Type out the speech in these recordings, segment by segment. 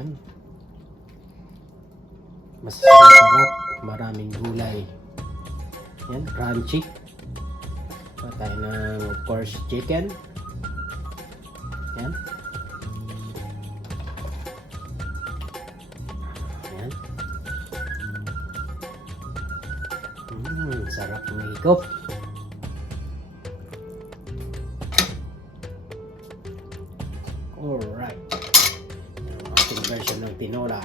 Ayan. Mas masarap. Maraming gulay. Ayan, crunchy. Pa tayo ng, of course, chicken. Ayan. Ayan. Sarap umigop. Alright. Ang ating version ng tinola.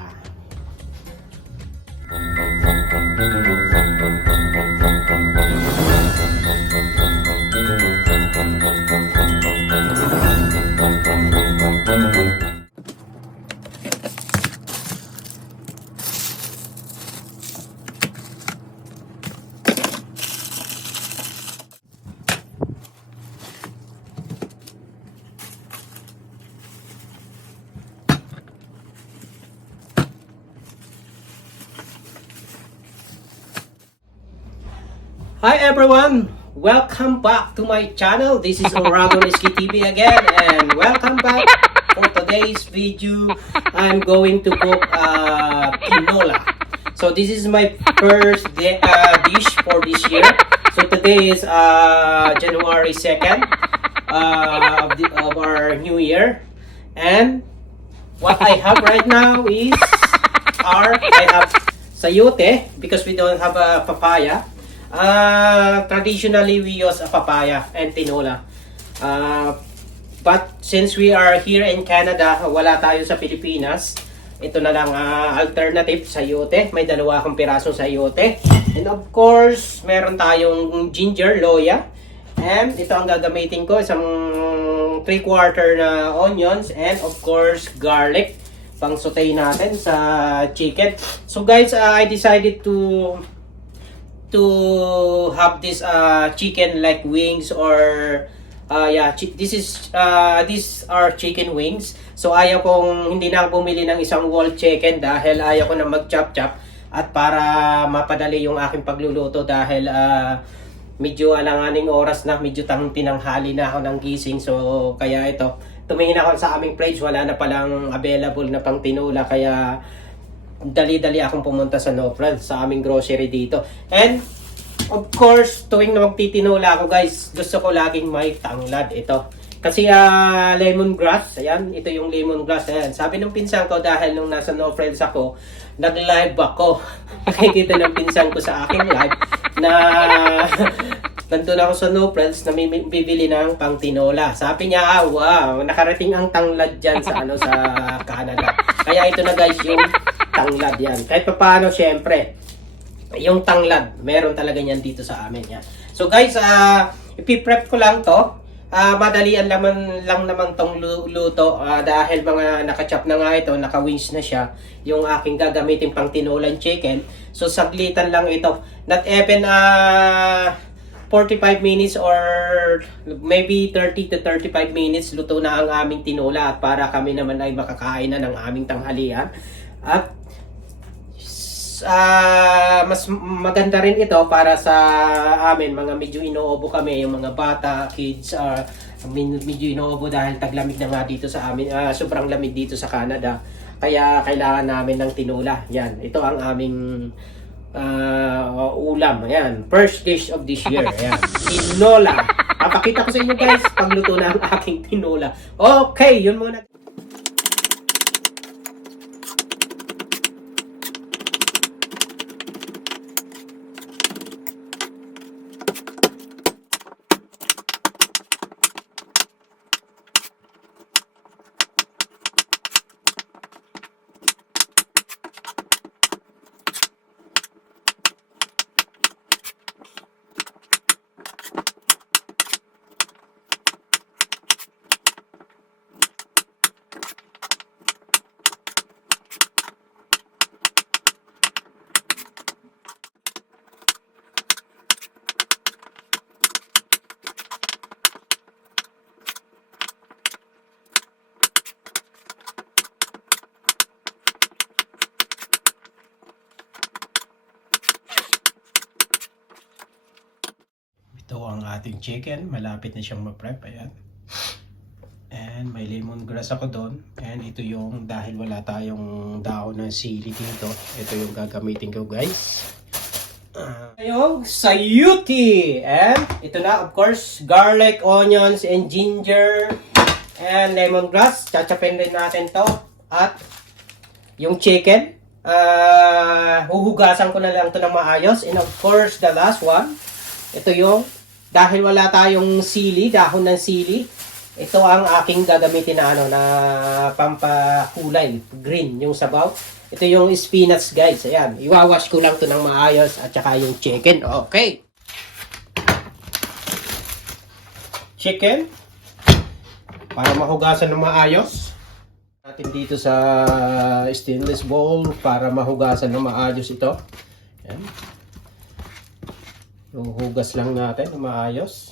Hi everyone! Welcome back to my channel. This is Oragon SK TV again, and welcome back for today's video. I'm going to cook tinola. So this is my first dish for this year. So today is January 2nd of our new year, and what I have right now is I have sayote because we don't have a papaya. Traditionally we use a papaya and tinola. But since we are here in Canada, wala tayo sa Pilipinas, ito na lang alternative, sayote. May dalawa akong pirasong sayote. And of course, meron tayong ginger, loya. And ito ang gagamitin ko, isang 3/4 na onions, and of course, garlic. Pang saute natin sa chicken. So guys, I decided to have this chicken like wings, or these are chicken wings. So ayaw kong, hindi na ako bumili ng isang whole chicken dahil ayaw ko na mag-chop-chop, at para mapadali yung aking pagluluto dahil medyo alanganing oras na, medyo tinanghali na ako ng gising. So kaya ito, tumingin ako sa aming fridge, wala na palang available na pang tinola, kaya dali-dali akong pumunta sa Nofred, sa aming grocery dito. And of course, tuwing na magtitinola ako guys, gusto ko laging may tanglad ito. Kasi lemongrass, ayan, ito yung lemongrass. Ayan, sabi ng pinsan ko, dahil nung nasa Nofred ako, nag-live ako. Nakikita ng pinsan ko sa aking live na nandun ako sa Nofred na bibili ng pang tinola. Sabi niya, wow, nakarating ang tanglad dyan sa sa Canada. Kaya ito na guys yung tanglad yan. Kahit pa paano, syempre, yung tanglad, meron talaga yan dito sa amin. Yan. So guys, ipiprep ko lang to. Madalian lang naman tong luto dahil mga nakachop na nga ito, naka-wings na siya, yung aking gagamitin pang tinolang chicken. So saglitan lang ito. Not even 45 minutes or maybe 30 to 35 minutes, luto na ang aming tinola, at para kami naman ay makakain na ng aming tanghalian. At mas maganda rin ito para sa amin, mga medyo inoobo kami, yung mga bata, kids, medyo inoobo dahil taglamig na nga dito sa amin, sobrang lamig dito sa Canada, kaya kailangan namin ng tinola. Yan, ito ang aming ulam. Ayan, first dish of this year. Ayan, tinola. Papakita ko sa inyo guys pagluto na ang aking tinola. Okay, yun muna. Ito ang ating chicken. Malapit na siyang ma-prep. Ayan. And may lemongrass ako doon. And ito yung, dahil wala tayong dahon ng sili dito, ito yung gagamitin ko guys. Yung sayuti. And ito na, of course, garlic, onions, and ginger, and lemongrass. Chachapin rin natin to. At yung chicken, huhugasan ko na lang to ng maayos. And of course, the last one, ito yung, dahil wala tayong sili, dahon ng sili, ito ang aking gagamitin na na pampakulay, green, yung sabaw. Ito yung spinach guys, ayan, iwawash ko lang to ng maayos at saka yung chicken, okay. Chicken, para mahugasan ng maayos. Natin dito sa stainless bowl para mahugasan ng maayos ito. Ayan. Hugas lang natin ng maayos.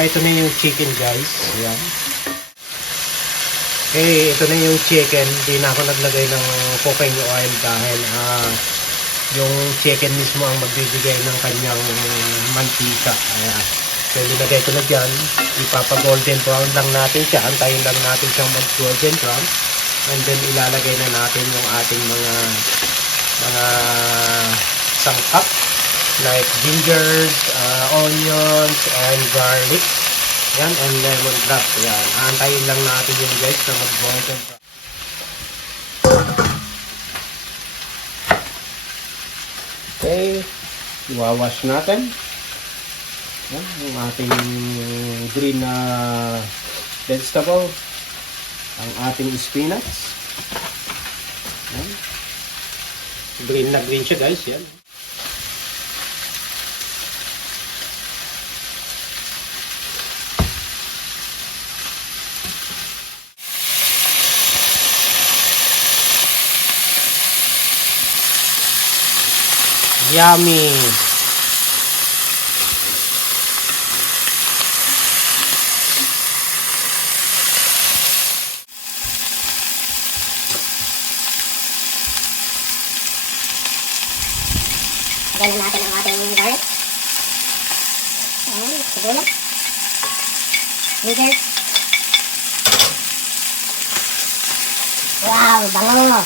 Ito na yung chicken guys. Ayan. Okay, ito na yung chicken. Hindi na ako naglagay ng cooking oil dahil yung chicken mismo ang magbibigay ng kanyang mantika. Ayan. So, nilagay ko na dyan. Ipapa-golden brown lang natin siya. Antayin lang natin siyang mag-golden brown. And then, ilalagay na natin yung ating mga sangkap. Like ginger, onions, and garlic. Yan, and lemongrass. Yan. Antayin lang natin yung guys na mag-golden brown. Okay, iwawash natin. Yan, yung ating green na vegetable, ang ating spinach. Yan. Green na green siya guys, yan. Yummy! Ganyan natin ang ating garlic. Ayan, sibuyas. Ginger. Wow, bango!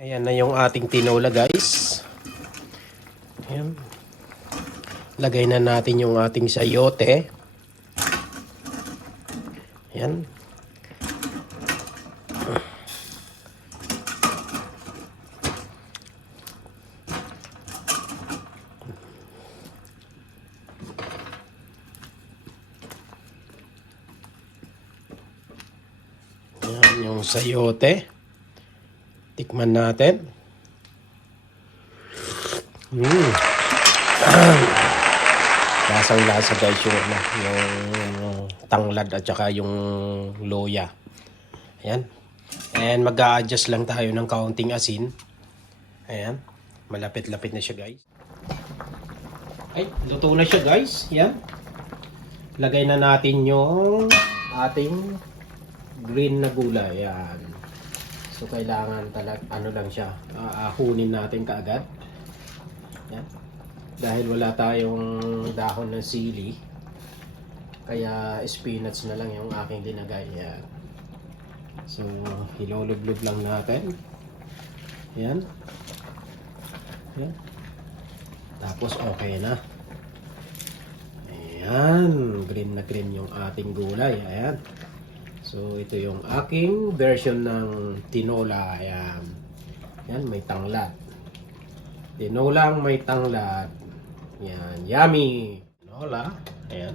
Ayan na yung ating tinola guys. Ayan. Lagay na natin yung ating sayote. Ayan. Ayan yung sayote. Tikman natin. Lasang-lasa guys yung tanglad at saka yung loya. Ayan. And mag-a-adjust lang tayo ng kaunting asin. Ayan. Malapit-lapit na siya guys. Ay, luto na siya guys. Ayan. Lagay na natin yung ating green na gulay. Ayan. So, kailangan talaga, ano lang siya, ahunin natin kaagad. Yan. Dahil wala tayong dahon ng sili, kaya spinach na lang yung aking dinagay. Yan. So, hilulublob lang natin. Yan. Yan. Tapos okay na. Ayan, green na green yung ating gulay. Ayan. So, ito yung aking version ng tinola. Ayan. Yan, may tanglad. Tinolang may tanglad. Yan, yummy. Tinola. Ayan.